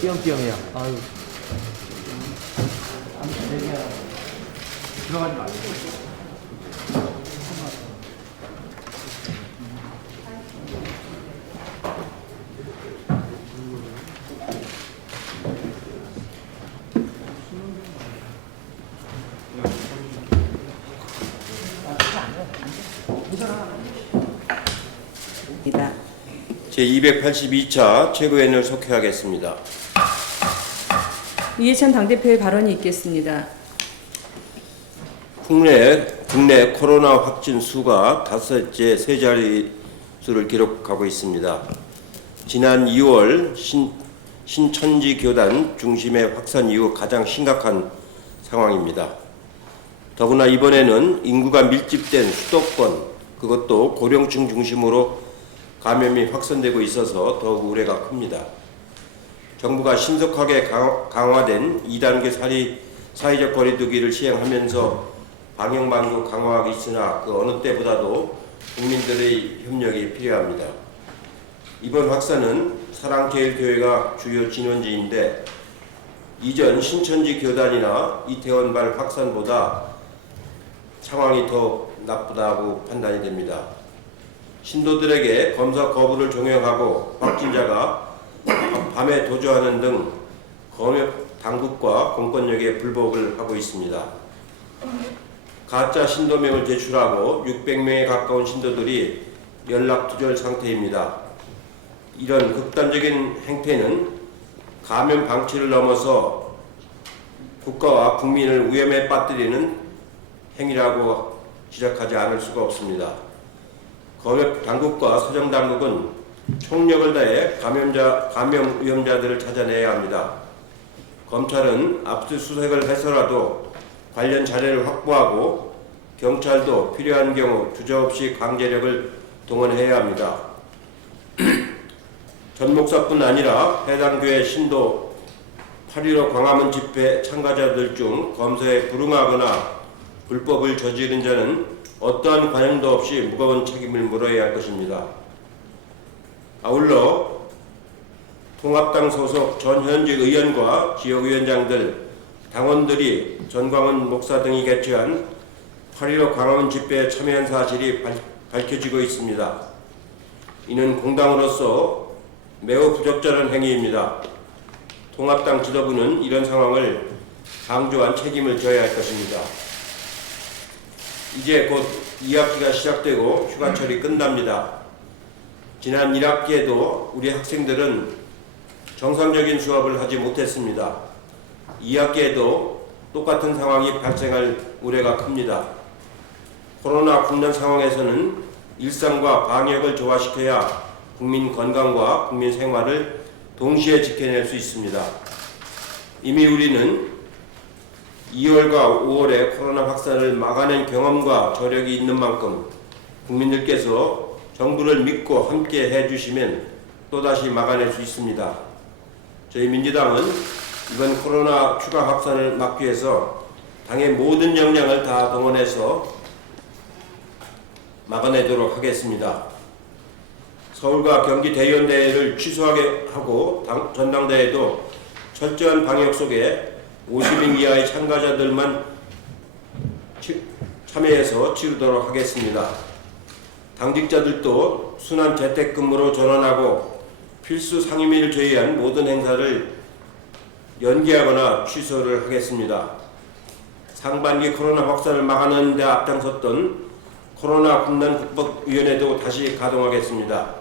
띄엄띄엄이야. 아유. 들어가지 말고. 제282차 최고위원을 속회하겠습니다. 이해찬 당대표의 발언이 있겠습니다. 국내 코로나 확진 수가 다섯째 세 자릿수를 기록하고 있습니다. 지난 2월 신천지 교단 중심의 확산 이후 가장 심각한 상황입니다. 더구나 이번에는 인구가 밀집된 수도권, 그것도 고령층 중심으로 감염이 확산되고 있어서 더욱 우려가 큽니다. 정부가 신속하게 강화된 2단계 사회적 거리두기를 시행하면서 방역망도 강화하고 있으나 그 어느 때보다도 국민들의 협력이 필요합니다. 이번 확산은 사랑제일교회가 주요 진원지인데 이전 신천지 교단이나 이태원발 확산보다 상황이 더 나쁘다고 판단이 됩니다. 신도들에게 검사 거부를 종용하고 확진자가 밤에 도주하는 등 검역 당국과 공권력에 불복을 하고 있습니다. 가짜 신도명을 제출하고 600명에 가까운 신도들이 연락두절 상태입니다. 이런 극단적인 행태는 감염 방치를 넘어서 국가와 국민을 위험에 빠뜨리는 행위라고 지적하지 않을 수가 없습니다. 검역 당국과 사정 당국은 총력을 다해 감염 위험자들을 찾아내야 합니다. 검찰은 압수수색을 해서라도 관련 자료를 확보하고 경찰도 필요한 경우 주저없이 강제력을 동원해야 합니다. 전 목사뿐 아니라 해당 교회 신도 8.15 광화문 집회 참가자들 중 검사에 불응하거나 불법을 저지른 자는 어떠한 관용도 없이 무거운 책임을 물어야 할 것입니다. 아울러 통합당 소속 전 현직 의원과 지역위원장들, 당원들이 전광훈 목사 등이 개최한 8.15 광화문 집회에 참여한 사실이 밝혀지고 있습니다. 이는 공당으로서 매우 부적절한 행위입니다. 통합당 지도부는 이런 상황을 강조한 책임을 져야 할 것입니다. 이제 곧 2학기가 시작되고 휴가철이 끝납니다. 지난 1학기에도 우리 학생들은 정상적인 수업을 하지 못했습니다. 2학기에도 똑같은 상황이 발생할 우려가 큽니다. 코로나 국난 상황에서는 일상과 방역을 조화시켜야 국민 건강과 국민 생활을 동시에 지켜낼 수 있습니다. 이미 우리는 2월과 5월에 코로나 확산을 막아낸 경험과 저력이 있는 만큼 국민들께서 정부를 믿고 함께 해주시면 또다시 막아낼 수 있습니다. 저희 민주당은 이번 코로나 추가 확산을 막기 위해서 당의 모든 역량을 다 동원해서 막아내도록 하겠습니다. 서울과 경기 대의원대회를 취소하게 하고 전당대회도 철저한 방역 속에 50인 이하의 참가자들만 참여해서 치르도록 하겠습니다. 당직자들도 순환 재택근무로 전환하고 필수 상임위를 제외한 모든 행사를 연기하거나 취소를 하겠습니다. 상반기 코로나 확산을 막아내는 데 앞장섰던 코로나 국난 극복위원회도 다시 가동하겠습니다.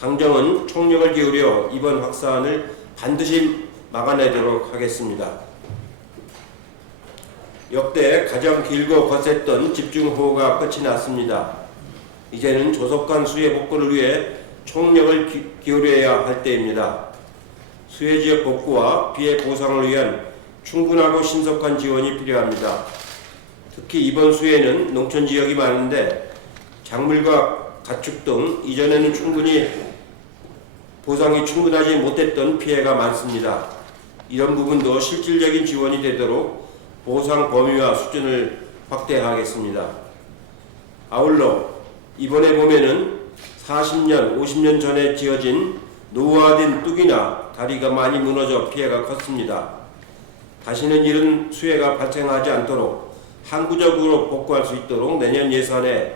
당정은 총력을 기울여 이번 확산을 반드시 막아내도록 하겠습니다. 역대 가장 길고 거셌던 집중호우가 끝이 났습니다. 이제는 조속한 수해 복구를 위해 총력을 기울여야 할 때입니다. 수해 지역 복구와 피해 보상을 위한 충분하고 신속한 지원이 필요합니다. 특히 이번 수해는 농촌 지역이 많은데 작물과 가축 등 이전에는 보상이 충분하지 못했던 피해가 많습니다. 이런 부분도 실질적인 지원이 되도록 보상 범위와 수준을 확대하겠습니다. 아울러 이번에 보면은 40년, 50년 전에 지어진 노화된 뚝이나 다리가 많이 무너져 피해가 컸습니다. 다시는 이런 수해가 발생하지 않도록 항구적으로 복구할 수 있도록 내년 예산에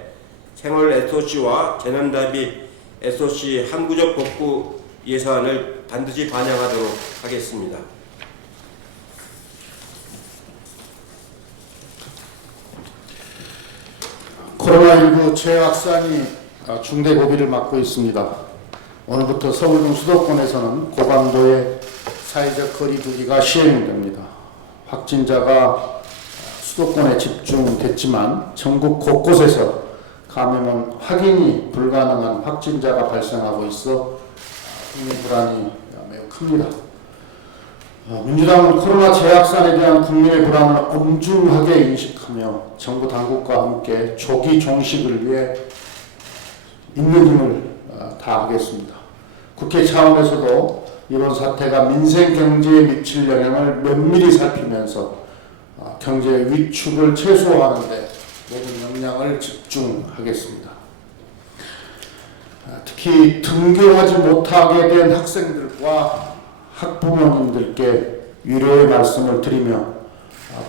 생활 SOC와 재난대비 SOC 항구적 복구 예산을 반드시 반영하도록 하겠습니다. 코로나19 재확산이 중대 고비를 맞고 있습니다. 오늘부터 서울 등 수도권에서는 고강도의 사회적 거리두기가 시행됩니다. 확진자가 수도권에 집중됐지만 전국 곳곳에서 감염은 확인이 불가능한 확진자가 발생하고 있어 국민 불안이 매우 큽니다. 민주당은 코로나 재확산에 대한 국민의 불안을 엄중하게 인식하며 정부 당국과 함께 조기 종식을 위해 있는 힘을 다하겠습니다. 국회 차원에서도 이번 사태가 민생 경제에 미칠 영향을 면밀히 살피면서 경제 위축을 최소화하는 데 모든 역량을 집중하겠습니다. 특히 등교하지 못하게 된 학생들과 학부모님들께 위로의 말씀을 드리며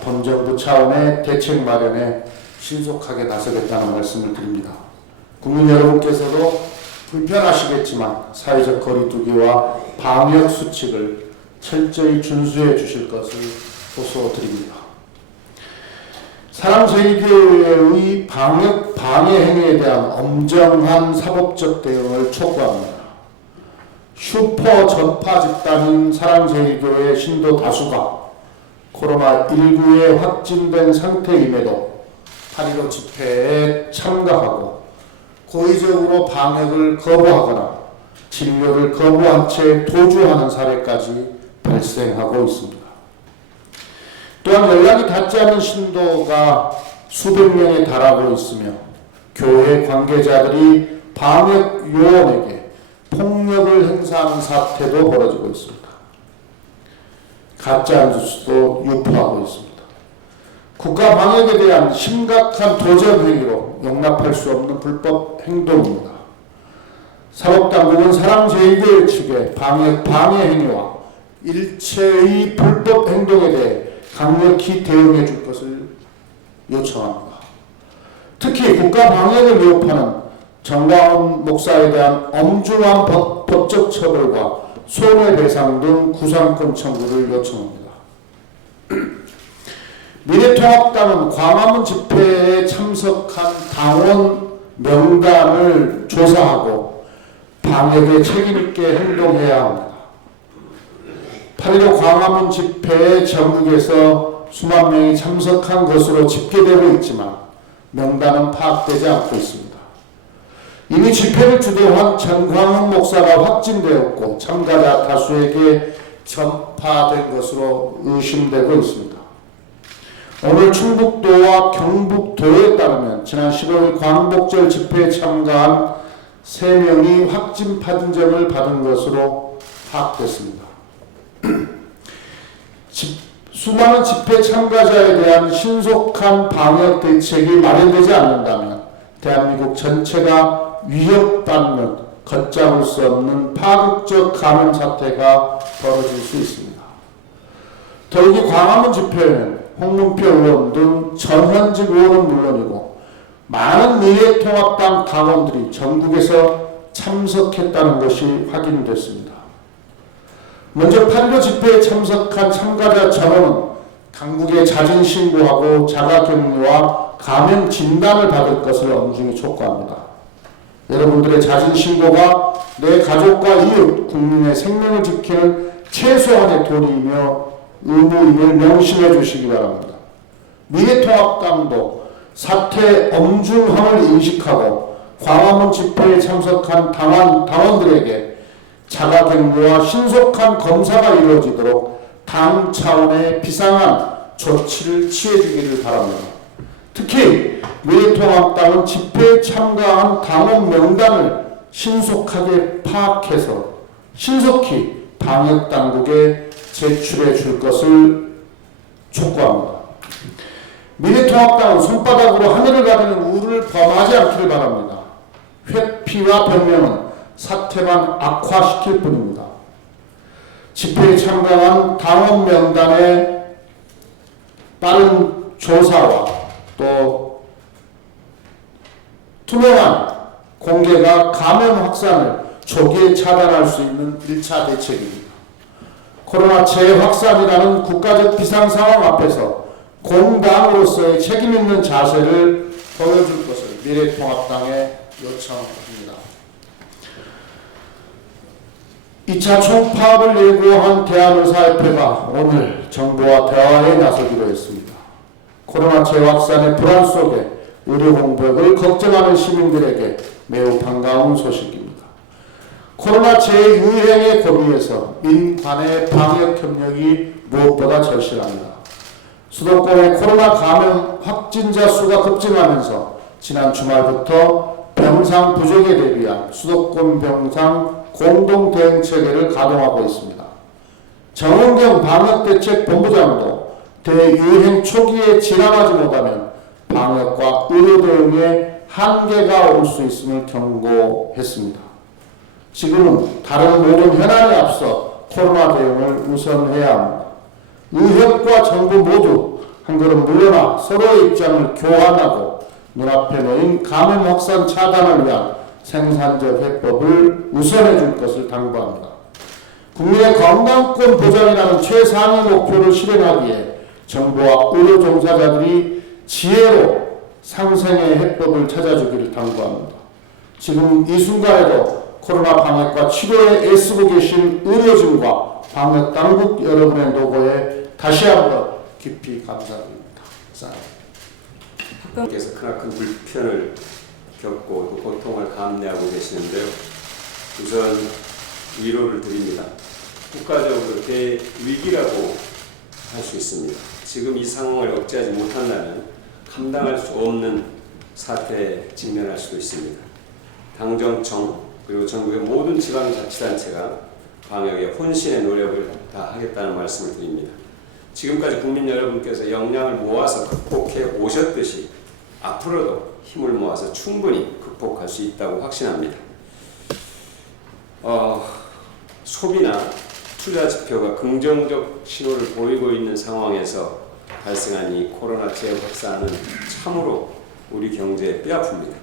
본정부 차원의 대책 마련에 신속하게 나서겠다는 말씀을 드립니다. 국민 여러분께서도 불편하시겠지만 사회적 거리두기와 방역 수칙을 철저히 준수해 주실 것을 호소드립니다. 사랑제일교회의 방역 방해 행위에 대한 엄정한 사법적 대응을 촉구합니다. 슈퍼 전파 집단인 사랑제일교회 신도 다수가 코로나19에 확진된 상태임에도 8.15 집회에 참가하고 고의적으로 방역을 거부하거나 진료를 거부한 채 도주하는 사례까지 발생하고 있습니다. 또한 연락이 닿지 않은 신도가 수백 명에 달하고 있으며 교회 관계자들이 방역 요원에게 폭력을 행사하는 사태도 벌어지고 있습니다. 가짜 뉴스도 유포하고 있습니다. 국가 방역에 대한 심각한 도전 행위로 용납할 수 없는 불법 행동입니다. 사법당국은 사랑제일교회 측의 방역 방해 행위와 일체의 불법 행동에 대해 강력히 대응해 줄 것을 요청합니다. 특히 국가 방역을 위협하는 정광훈 목사에 대한 엄중한 법적 처벌과 손해배상 등 구상권 청구를 요청합니다. 미래통합당은 광화문 집회에 참석한 당원 명단을 조사하고 방역에 책임있게 행동해야 합니다. 8.15 광화문 집회에 전국에서 수만 명이 참석한 것으로 집계되고 있지만 명단은 파악되지 않고 있습니다. 이미 집회를 주도한 정광훈 목사가 확진되었고 참가자 다수에게 전파된 것으로 의심되고 있습니다. 오늘 충북도와 경북도에 따르면 지난 15일 광복절 집회에 참가한 3명이 확진 판정을 받은 것으로 파악됐습니다. 수많은 집회 참가자에 대한 신속한 방역 대책이 마련되지 않는다면 대한민국 전체가 위협받는 걷잡을 수 없는 파국적 감염 사태가 벌어질 수 있습니다. 더욱이 광화문 집회에는 홍문표 의원 등 전현직 의원은 물론이고 많은 미래통합당 당원들이 전국에서 참석했다는 것이 확인됐습니다. 먼저 8.15 집회에 참석한 참가자 전원은 당국에 자진 신고하고 자가격리와 감염 진단을 받을 것을 엄중히 촉구합니다. 여러분들의 자진 신고가 내 가족과 이웃, 국민의 생명을 지키는 최소한의 도리이며 의무임을 명심해 주시기 바랍니다. 미래통합당도 사태 엄중함을 인식하고 광화문 집회에 참석한 당원들에게 자가격리와 신속한 검사가 이루어지도록 당 차원의 비상한 조치를 취해주기를 바랍니다. 특히 미래통합당은 집회에 참가한 당원 명단을 신속하게 파악해서 신속히 방역당국에 제출해 줄 것을 촉구합니다. 미래통합당은 손바닥으로 하늘을 가리는 우를 범하지 않기를 바랍니다. 회피와 변명은 사태만 악화시킬 뿐입니다. 집회에 참가한 당원 명단의 빠른 조사와 또 투명한 공개가 감염 확산을 초기에 차단할 수 있는 1차 대책입니다. 코로나 재확산이라는 국가적 비상상황 앞에서 공당으로서의 책임있는 자세를 보여줄 것을 미래통합당에 요청합니다. 2차 총파업을 예고한 대한의사협회가 오늘 정부와 대화에 나서기로 했습니다. 코로나 재확산의 불안 속에 의료 공백을 걱정하는 시민들에게 매우 반가운 소식입니다. 코로나 재유행의 고비에서 민간의 방역 협력이 무엇보다 절실합니다. 수도권의 코로나 감염 확진자 수가 급증하면서 지난 주말부터 병상 부족에 대비한 수도권 병상 공동대응체계를 가동하고 있습니다. 정은경 방역대책본부장도 대유행 초기에 지나가지 못하면 방역과 의료 대응에 한계가 올 수 있음을 경고했습니다. 지금은 다른 모든 현안에 앞서 코로나 대응을 우선해야 합니다. 의협과 정부 모두 한 걸음 물러나 서로의 입장을 교환하고 눈앞에 놓인 감염 확산 차단을 위한 생산적 해법을 우선해 줄 것을 당부합니다. 국민의 건강권 보장이라는 최상위 목표를 실현하기에 정부와 의료 종사자들이 지혜로 상생의 해법을 찾아주기를 당부합니다. 지금 이 순간에도 코로나 방역과 치료에 애쓰고 계신 의료진과 방역 당국 여러분의 노고에 다시 한번 깊이 감사드립니다. 께서 크나큰 불편을 겪고 또 고통을 감내하고 계시는데요. 우선 위로를 드립니다. 국가적으로 대위기라고 할 수 있습니다. 지금 이 상황을 억제하지 못한다면 감당할 수 없는 사태에 직면할 수도 있습니다. 당정청 그리고 전국의 모든 지방자치단체가 방역에 혼신의 노력을 다하겠다는 말씀을 드립니다. 지금까지 국민 여러분께서 역량을 모아서 극복해 오셨듯이 앞으로도 힘을 모아서 충분히 극복할 수 있다고 확신합니다. 소비나 투자 지표가 긍정적 신호를 보이고 있는 상황에서 발생한 이 코로나 재확산은 참으로 우리 경제에 뼈아픕니다.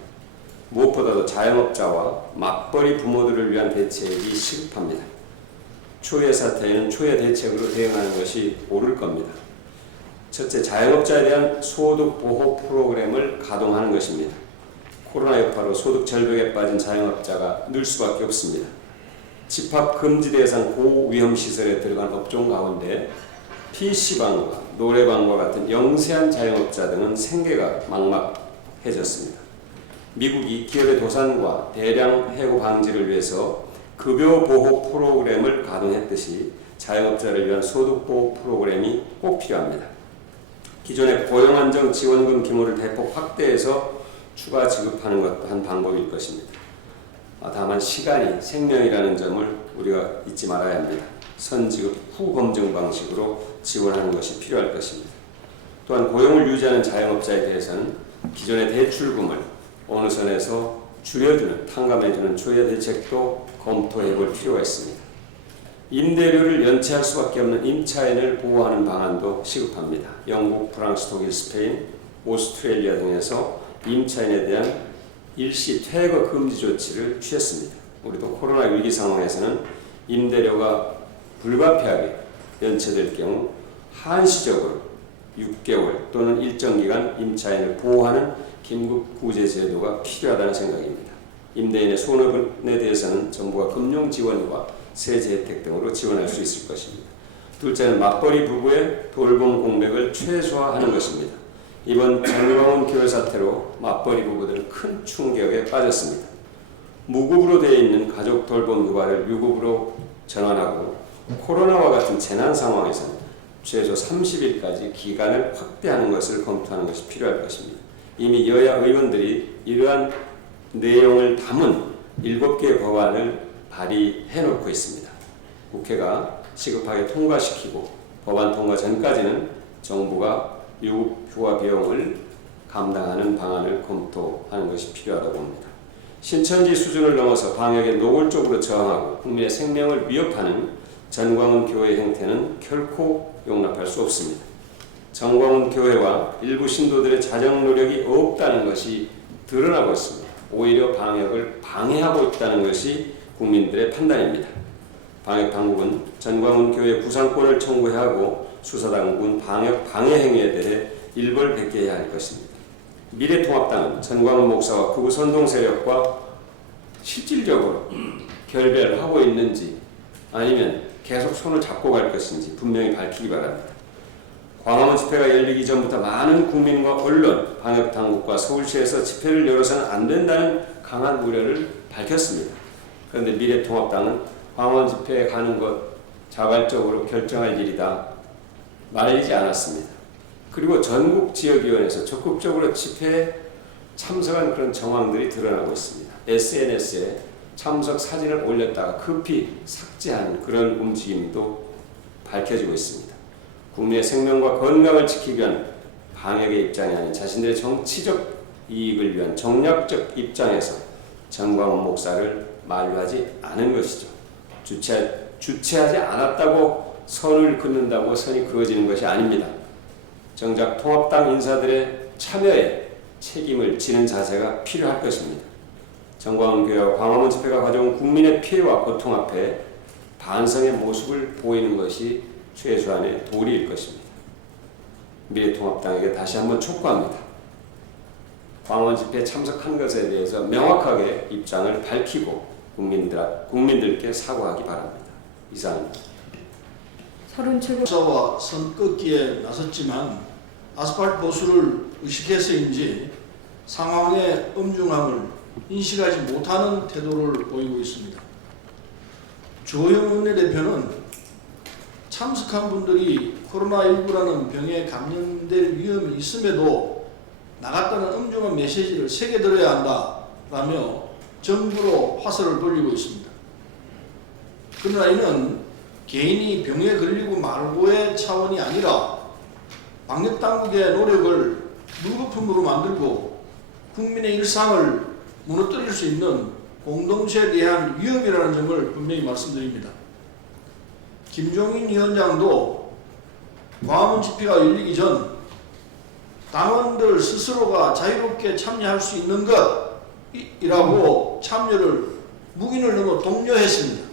무엇보다도 자영업자와 맞벌이 부모들을 위한 대책이 시급합니다. 초유의 사태에는 초유의 대책으로 대응하는 것이 옳을 겁니다. 첫째, 자영업자에 대한 소득 보호 프로그램을 가동하는 것입니다. 코로나 여파로 소득 절벽에 빠진 자영업자가 늘 수밖에 없습니다. 집합 금지 대상 고위험 시설에 들어간 업종 가운데 PC방과 노래방과 같은 영세한 자영업자 등은 생계가 막막해졌습니다. 미국이 기업의 도산과 대량 해고 방지를 위해서 급여 보호 프로그램을 가동했듯이 자영업자를 위한 소득 보호 프로그램이 꼭 필요합니다. 기존의 고용안정 지원금 규모를 대폭 확대해서 추가 지급하는 것도 한 방법일 것입니다. 다만 시간이 생명이라는 점을 우리가 잊지 말아야 합니다. 선지급 후 검증 방식으로 지원하는 것이 필요할 것입니다. 또한 고용을 유지하는 자영업자에 대해서는 기존의 대출금을 어느 선에서 줄여주는 탕감해주는 조례 대책도 검토해 볼 필요가 있습니다. 임대료를 연체할 수밖에 없는 임차인을 보호하는 방안도 시급합니다. 영국, 프랑스, 독일, 스페인, 오스트레일리아 등에서 임차인에 대한 일시 퇴거 금지 조치를 취했습니다. 우리도 코로나 위기 상황에서는 임대료가 불가피하게 연체될 경우 한시적으로 6개월 또는 일정 기간 임차인을 보호하는 긴급 구제 제도가 필요하다는 생각입니다. 임대인의 손해분에 대해서는 정부가 금융 지원과 세제 혜택 등으로 지원할 수 있을 것입니다. 둘째는 맞벌이 부부의 돌봄 공백을 최소화하는 것입니다. 이번 전광훈 교회 사태로 맞벌이 부부들은 큰 충격에 빠졌습니다. 무급으로 되어 있는 가족 돌봄 육아를 유급으로 전환하고 코로나와 같은 재난 상황에서는 최소 30일까지 기간을 확대하는 것을 검토하는 것이 필요할 것입니다. 이미 여야 의원들이 이러한 내용을 담은 7개의 법안을 발의해 놓고 있습니다. 국회가 시급하게 통과시키고 법안 통과 전까지는 정부가 유급 휴가 비용을 감당하는 방안을 검토하는 것이 필요하다고 봅니다. 신천지 수준을 넘어서 방역에 노골적으로 저항하고 국민의 생명을 위협하는 전광훈 교회 행태는 결코 용납할 수 없습니다. 전광훈 교회와 일부 신도들의 자정 노력이 없다는 것이 드러나고 있습니다. 오히려 방역을 방해하고 있다는 것이 국민들의 판단입니다. 방역당국은 전광훈 교회 구상권을 청구해야 하고 수사당국은 방역 방해 행위에 대해 일벌백계해야 할 것입니다. 미래통합당은 전광훈 목사와 극우 선동 세력과 실질적으로 결별을 하고 있는지 아니면 계속 손을 잡고 갈 것인지 분명히 밝히기 바랍니다. 광화문 집회가 열리기 전부터 많은 국민과 언론, 방역당국과 서울시에서 집회를 열어서는 안 된다는 강한 우려를 밝혔습니다. 그런데 미래통합당은 광화문 집회에 가는 것 자발적으로 결정할 일이다 말리지 않았습니다. 그리고 전국 지역위원회에서 적극적으로 집회에 참석한 그런 정황들이 드러나고 있습니다. SNS에 참석 사진을 올렸다가 급히 삭제하는 그런 움직임도 밝혀지고 있습니다. 국민의 생명과 건강을 지키기 위한 방역의 입장이 아닌 자신들의 정치적 이익을 위한 정략적 입장에서 전광훈 목사를 만류하지 않은 것이죠. 주최하지 않았다고 선을 긋는다고 선이 그어지는 것이 아닙니다. 정작 통합당 인사들의 참여에 책임을 지는 자세가 필요할 것입니다. 전광훈 교회와 광화문 집회가 가져온 국민의 피해와 고통 앞에 반성의 모습을 보이는 것이 최소한의 도리일 것입니다. 미래통합당에게 다시 한번 촉구합니다. 광화문 집회에 참석한 것에 대해서 명확하게 입장을 밝히고 국민들께 사과하기 바랍니다. 이상입니다. 서른 최고 수사와 선긋기에 나섰지만 아스팔트 보수를 의식해서인지 상황의 엄중함을 인식하지 못하는 태도를 보이고 있습니다. 주호영 원내대표는 참석한 분들이 코로나19라는 병에 감염될 위험이 있음에도 나갔다는 엄중한 메시지를 새겨들어야 한다라며 정부로 화살을 돌리고 있습니다. 그러나 이는 개인이 병에 걸리고 말고의 차원이 아니라 방역당국의 노력을 물거품으로 만들고 국민의 일상을 무너뜨릴 수 있는 공동체에 대한 위협이라는 점을 분명히 말씀드립니다. 김종인 위원장도 광화문 집회가 열리기 전 당원들 스스로가 자유롭게 참여할 수 있는 것이라고 참여를 묵인을 넘어 독려했습니다.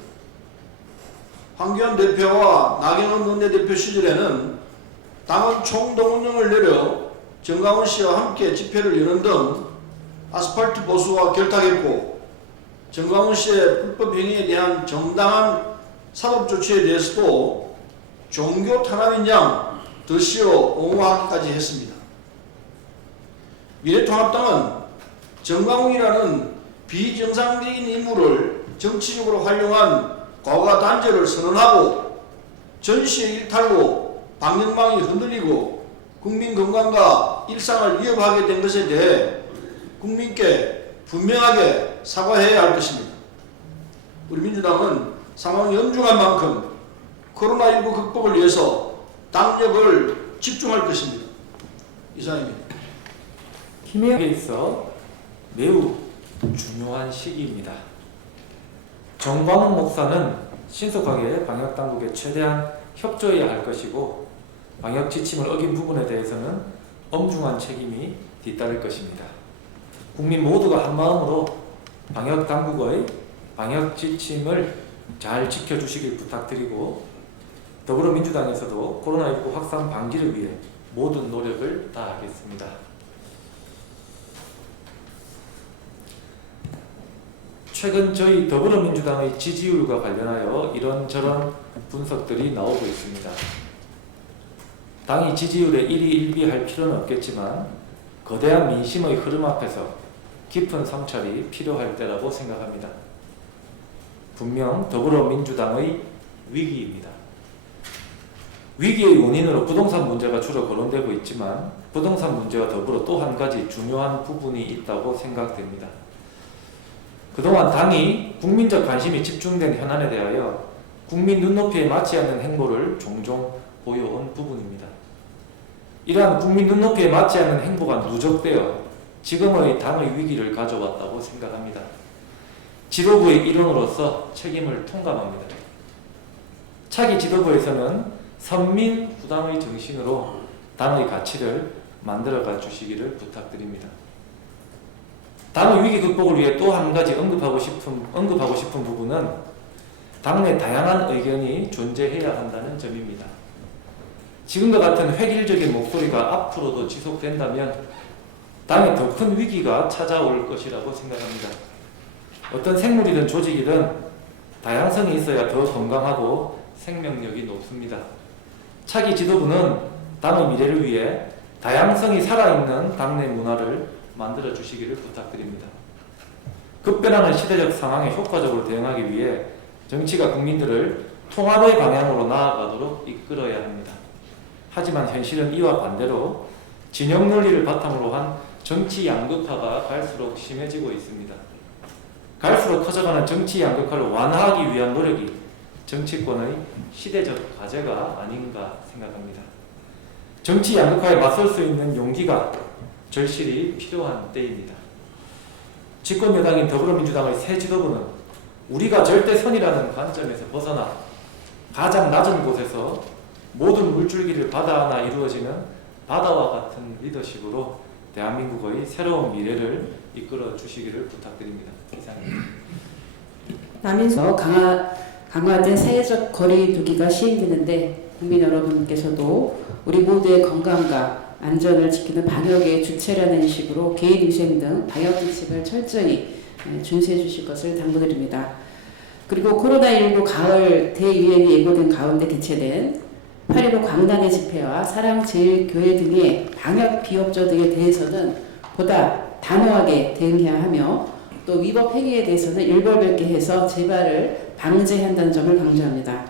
황교안 대표와 나경원 원내대표 시절에는 당원 총동원령을 내려 정광훈 씨와 함께 집회를 여는 등 아스팔트 보수와 결탁했고 정광훈 씨의 불법 행위에 대한 정당한 사법 조치에 대해서도 종교 탄압인 양 덧씌워 옹호하기까지 했습니다. 미래통합당은 정광훈이라는 비정상적인 인물을 정치적으로 활용한 과거 단죄를 선언하고 전시의 일탈로 방역망이 흔들리고 국민 건강과 일상을 위협하게 된 것에 대해 국민께 분명하게 사과해야 할 것입니다. 우리 민주당은 상황이 엄중한 만큼 코로나19 극복을 위해서 당력을 집중할 것입니다. 이상입니다. 김해에 있어 매우 중요한 시기입니다. 전광훈 목사는 신속하게 방역당국에 최대한 협조해야 할 것이고 방역 지침을 어긴 부분에 대해서는 엄중한 책임이 뒤따를 것입니다. 국민 모두가 한마음으로 방역당국의 방역 지침을 잘 지켜주시길 부탁드리고 더불어민주당에서도 코로나19 확산 방지를 위해 모든 노력을 다하겠습니다. 최근 저희 더불어민주당의 지지율과 관련하여 이런저런 분석들이 나오고 있습니다. 당이 지지율에 일희일비할 필요는 없겠지만 거대한 민심의 흐름 앞에서 깊은 성찰이 필요할 때라고 생각합니다. 분명 더불어민주당의 위기입니다. 위기의 원인으로 부동산 문제가 주로 거론되고 있지만 부동산 문제와 더불어 또 한 가지 중요한 부분이 있다고 생각됩니다. 그동안 당이 국민적 관심이 집중된 현안에 대하여 국민 눈높이에 맞지 않는 행보를 종종 보여온 부분입니다. 이러한 국민 눈높이에 맞지 않는 행보가 누적되어 지금의 당의 위기를 가져왔다고 생각합니다. 지도부의 일원으로서 책임을 통감합니다. 차기 지도부에서는 선민후당의 정신으로 당의 가치를 만들어가 주시기를 부탁드립니다. 당의 위기 극복을 위해 또 한 가지 언급하고 싶은 부분은 당내 다양한 의견이 존재해야 한다는 점입니다. 지금과 같은 획일적인 목소리가 앞으로도 지속된다면 당에 더 큰 위기가 찾아올 것이라고 생각합니다. 어떤 생물이든 조직이든 다양성이 있어야 더 건강하고 생명력이 높습니다. 차기 지도부는 당의 미래를 위해 다양성이 살아있는 당내 문화를 만들어 주시기를 부탁드립니다. 급변하는 시대적 상황에 효과적으로 대응하기 위해 정치가 국민들을 통합의 방향으로 나아가도록 이끌어야 합니다. 하지만 현실은 이와 반대로 진영 논리를 바탕으로 한 정치 양극화가 갈수록 심해지고 있습니다. 갈수록 커져가는 정치 양극화를 완화하기 위한 노력이 정치권의 시대적 과제가 아닌가 생각합니다. 정치 양극화에 맞설 수 있는 용기가 절실히 필요한 때입니다. 집권 여당인 더불어민주당의 새 지도부는 우리가 절대선이라는 관점에서 벗어나 가장 낮은 곳에서 모든 물줄기를 바다 하나 이루어지는 바다와 같은 리더십으로 대한민국의 새로운 미래를 이끌어 주시기를 부탁드립니다. 이상입니다. 남인서 강화된 사회적 거리두기가 시행되는데 국민 여러분께서도 우리 모두의 건강과 안전을 지키는 방역의 주체라는 식으로 개인위생 등 방역 지침을 철저히 준수해 주실 것을 당부드립니다. 그리고 코로나19 가을 대유행이 예고된 가운데 개최된 8.15 광단의 집회와 사랑제일교회 등의 방역 비협조 등에 대해서는 보다 단호하게 대응해야 하며 또 위법 행위에 대해서는 일벌백계 해서 재발을 방지한다는 점을 강조합니다.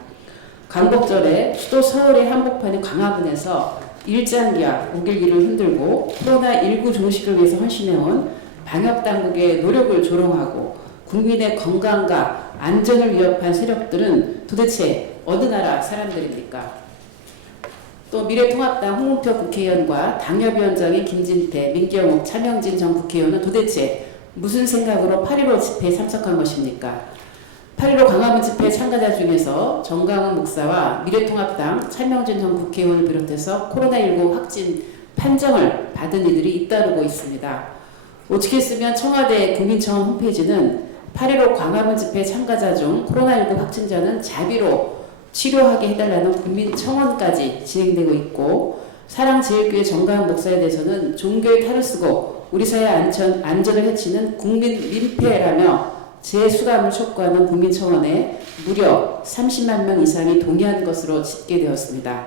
광복절에 수도 서울의 한복판인 광화문에서 일장기와 우길기를 흔들고 코로나19 종식을 위해서 헌신해온 방역당국의 노력을 조롱하고 국민의 건강과 안전을 위협한 세력들은 도대체 어느 나라 사람들입니까? 또 미래통합당 홍문표 국회의원과 당협위원장인 김진태, 민경욱, 차명진 전 국회의원은 도대체 무슨 생각으로 8.15 집회에 참석한 것입니까? 8.15 광화문 집회 참가자 중에서 정강훈 목사와 미래통합당 차명진 전 국회의원을 비롯해서 코로나19 확진 판정을 받은 이들이 잇따르고 있습니다. 오죽했으면 청와대 국민청원 홈페이지는 8.15 광화문 집회 참가자 중 코로나19 확진자는 자비로 치료하게 해달라는 국민청원까지 진행되고 있고 사랑제일교회 정강훈 목사에 대해서는 종교의 탈을 쓰고 우리 사회 안전을 해치는 국민 민폐라며 재수감을 촉구하는 국민청원에 무려 30만 명 이상이 동의한 것으로 집계되었습니다.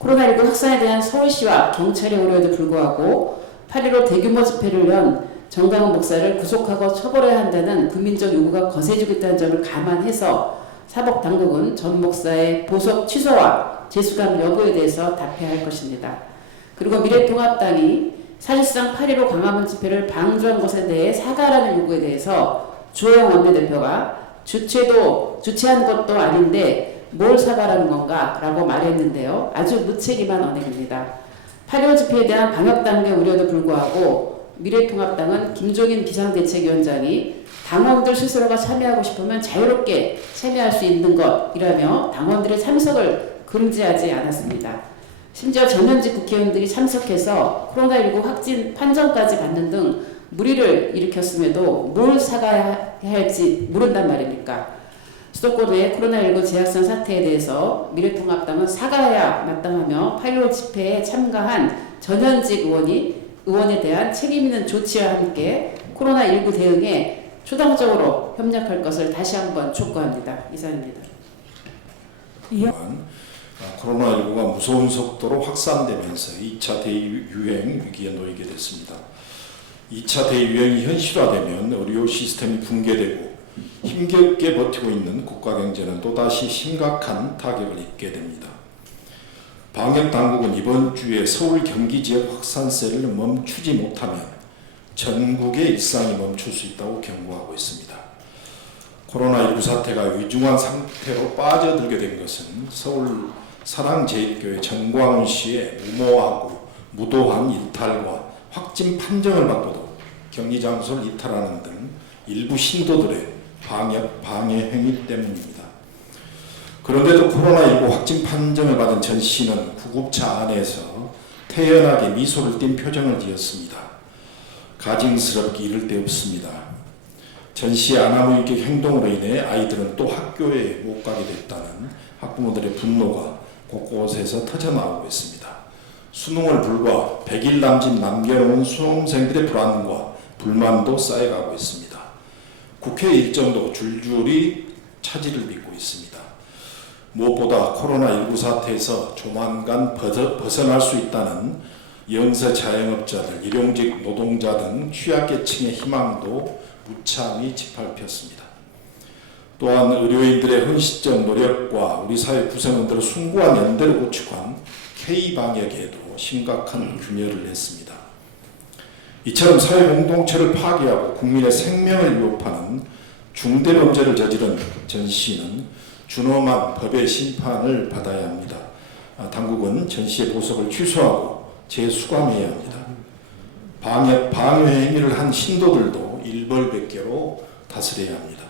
코로나19 확산에 대한 서울시와 경찰의 우려에도 불구하고 8.15 대규모 집회를 연 정강훈 목사를 구속하고 처벌해야 한다는 국민적 요구가 거세지고 있다는 점을 감안해서 사법당국은 전 목사의 보석 취소와 재수감 여부에 대해서 답해야 할 것입니다. 그리고 미래통합당이 사실상 8.15 광화문 집회를 방조한 것에 대해 사과라는 요구에 대해서 주호영 원내대표가 주최한 것도 아닌데 뭘 사과라는 건가 라고 말했는데요. 아주 무책임한 언행입니다. 8.15 집회에 대한 방역당국의 우려도 불구하고 미래통합당은 김종인 비상대책위원장이 당원들 스스로가 참여하고 싶으면 자유롭게 참여할 수 있는 것이라며 당원들의 참석을 금지하지 않았습니다. 심지어 전현직 국회의원들이 참석해서 코로나19 확진 판정까지 받는 등 무리를 일으켰음에도 뭘 사과해야 할지 모른단 말입니까? 수도권의 코로나19 재확산 사태에 대해서 미래통합당은 사과해야 마땅하며 8.15 집회에 참가한 전현직 의원에 대한 책임 있는 조치와 함께 코로나19 대응에 초당적으로 협력할 것을 다시 한번 촉구합니다. 이상입니다. 코로나19가 무서운 속도로 확산되면서 2차 대유행 위기에 놓이게 됐습니다. 2차 대유행이 현실화되면 의료 시스템이 붕괴되고 힘겹게 버티고 있는 국가 경제는 또다시 심각한 타격을 입게 됩니다. 방역당국은 이번 주에 서울 경기 지역 확산세를 멈추지 못하면 전국의 일상이 멈출 수 있다고 경고하고 있습니다. 코로나19 사태가 위중한 상태로 빠져들게 된 것은 서울 사랑제일교회 정광훈 씨의 무모하고 무도한 일탈과 확진 판정을 받고도 격리 장소를 이탈하는 등 일부 신도들의 방해 행위 때문입니다. 그런데도 코로나19 확진 판정을 받은 전 씨는 구급차 안에서 태연하게 미소를 띤 표정을 지었습니다. 가증스럽기 이를 데 없습니다. 전 씨의 아나무인격 행동으로 인해 아이들은 또 학교에 못 가게 됐다는 학부모들의 분노가 곳곳에서 터져나오고 있습니다. 수능을 불과 100일 남짓 남겨놓은 수험생들의 불안과 불만도 쌓여가고 있습니다. 국회 일정도 줄줄이 차질을 빚고 있습니다. 무엇보다 코로나19 사태에서 조만간 벗어날 수 있다는 영세 자영업자들, 일용직 노동자 등 취약계층의 희망도 무참히 짓밟혔습니다. 또한 의료인들의 헌신적 노력과 우리 사회 구성원들의 숭고한 연대를 구축한 K방역에도 심각한 균열을 냈습니다. 이처럼 사회 공동체를 파괴하고 국민의 생명을 위협하는 중대 범죄를 저지른 전 씨는 준엄한 법의 심판을 받아야 합니다. 당국은 전 씨의 보석을 취소하고 재수감해야 합니다. 방해 행위를 한 신도들도 일벌백계로 다스려야 합니다.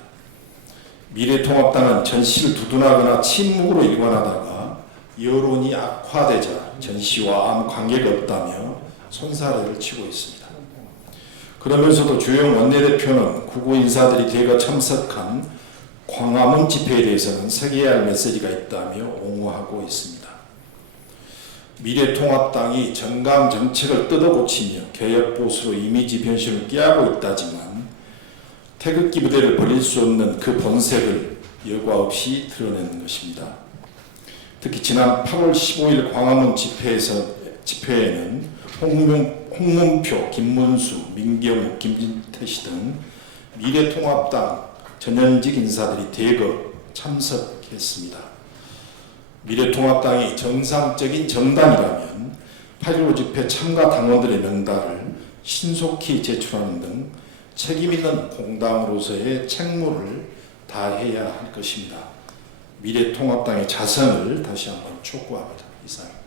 미래통합당은 전 씨를 두둔하거나 침묵으로 일관하다가 여론이 악화되자 전 씨와 아무 관계가 없다며 손사래를 치고 있습니다. 그러면서도 주영 원내대표는 구구 인사들이 대거 참석한 광화문 집회에 대해서는 새겨야 할 메시지가 있다며 옹호하고 있습니다. 미래통합당이 정강 정책을 뜯어고치며 개혁보수로 이미지 변신을 꾀하고 있다지만 태극기 부대를 버릴 수 없는 그 본색을 여과 없이 드러내는 것입니다. 특히 지난 8월 15일 광화문 집회에는 홍문표, 김문수, 민경욱, 김진태 씨 등 미래통합당 전현직 인사들이 대거 참석했습니다. 미래통합당이 정상적인 정당이라면 8.15 집회 참가 당원들의 명단을 신속히 제출하는 등 책임있는 공당으로서의 책무를 다해야 할 것입니다. 미래통합당의 자성을 다시 한번 촉구합니다. 이상.